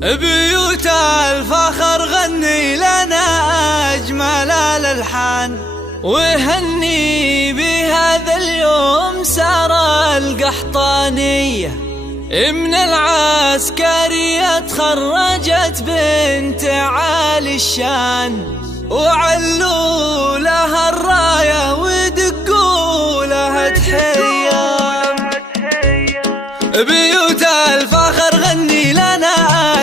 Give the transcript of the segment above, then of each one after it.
بيوت الفخر غني لنا أجمل الألحان، وهني بهذا اليوم سارة القحطانية. من العسكرية تخرجت بنت عالي الشان، وعلوا لها الراية ودقوا لها تحية. بيوت الفخر غني لنا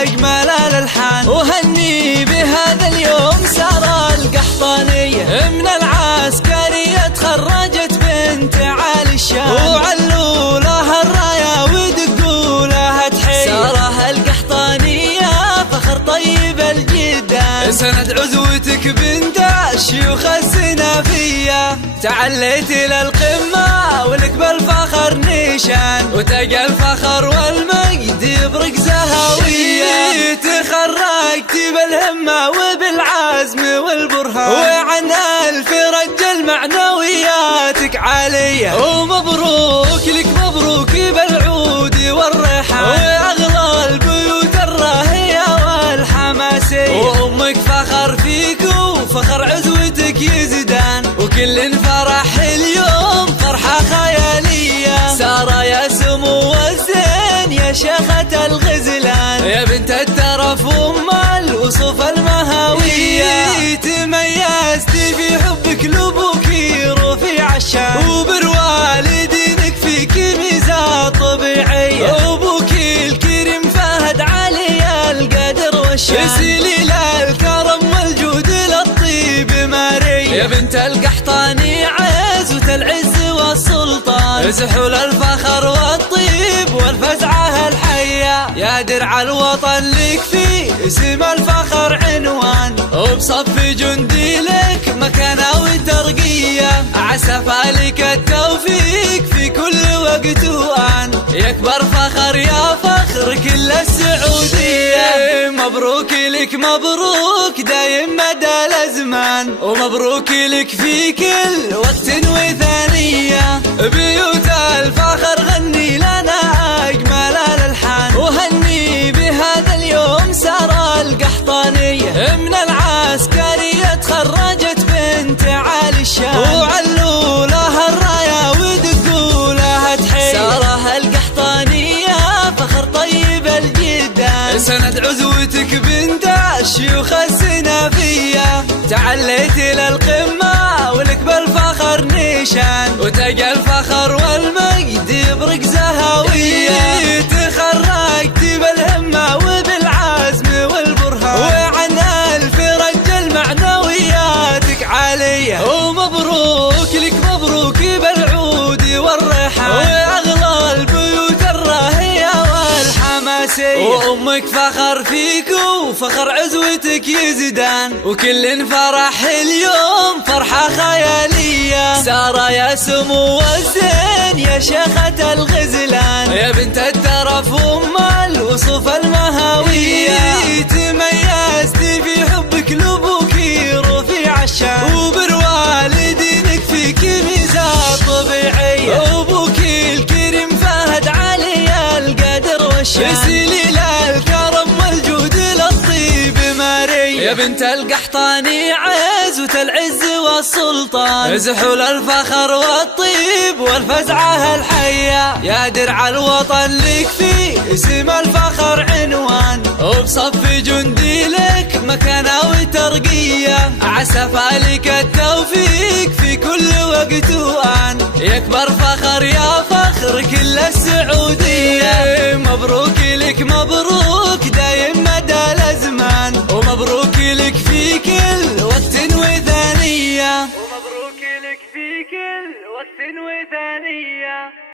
أجمل الألحان، وهني بهذا اليوم سارة القحطانية. من العسكرية تخرجت بنت عالي الشان، وعلوا لها الراية ودقوا لها تحية. سارة القحطانية فخر طيب الجدان، سند عزوتك بنت الشيوخ السنافية. تعليت للقمة ولك بالفخر نيشان، وتلقى الفخر والمجد يبرق زهاوية. تخرجت بالهمة وبالعزم والبرهان، وعن ألف رجل معنوياتك عالية. ومبروك لك مبروك بالعود والريحان، وأغلى البيوت الراهية والحماسية. وأمك فخر فيك وفخر عزوتك يزدان، وكل فرح اليوم فرحة خيالية. سارة يا سمو الزين يا شيخة الغزلان، يا بنت الترف وام الوصوف المهاوية. تميزت في حبك لابوك رفيع الشان، وبالوالدينك فيك ميزة طبيعية. ابوك الكريم فهد علي القدر والشان، سليل الكرم والجود للطيب ماري. يا بنت القحطاني عزوة العز والسلطان، زحول الفخر والطيب والفزعة الحية. يا درع الوطن لك في اسم الفخر عنوان، وبصف جندي لك مكانة وترقية. عسى فالك التوفيق في كل وقت وآن، يكبر فخر يا فخر كل السعودية. مبروك لك مبروك دايم مدى الأزمان، ومبروك لك في كل وقت وثانية. بيوت الفخر غني لنا أجمل الألحان، وهني بهذا اليوم سارة القحطانية. من العسكرية تخرجت بنت عالي الشان، وعلوا لها الراية ودقوا لها تحية. سارة القحطانية فخر طيب الجدان، سند عزوتك بنت الشيوخ السنافية. تعليت للقمة ولك بالفخر نيشان، وتلقى الفخر والمجد يبرق زهاوية. تخرجت بالهمة وبالعزم والبرهان، وعن ألف رجل معنوياتك عالية. ومبروك لك مبروك بالعود والريحان، وأغلى البيوت الراهية والحماسية. وأمك فخر فيك وفخر عزوتك يزدان، وكل فرح اليوم فرحة خيالية. سارة يا سمو الزين يا شيخة الغزلان، يا بنت الترف وام الوصوف المهاوية. تميزت في حبك لابوك رفيع الشان، وبالوالدينك فيك ميزة طبيعية. ابوك الكريم فهد علي القدر والشان، سليل الكرم والجود للطيب ماري. يا بنت القحطاني عزوة العز والسلطان، زحول الفخر والطيب والفزعة الحية. يا درع الوطن لك في اسم الفخر عنوان، وبصف جندي لك مكانة وترقية. عسى فالك التوفيق في كل وقت وآن، يكبر فخر يا فخر كل السعودية. مبروك لك مبروك دايم مدى الأزمان، ومبروك لك في كل وقت وثانية. ومبروك لك في كل وقت وثانية.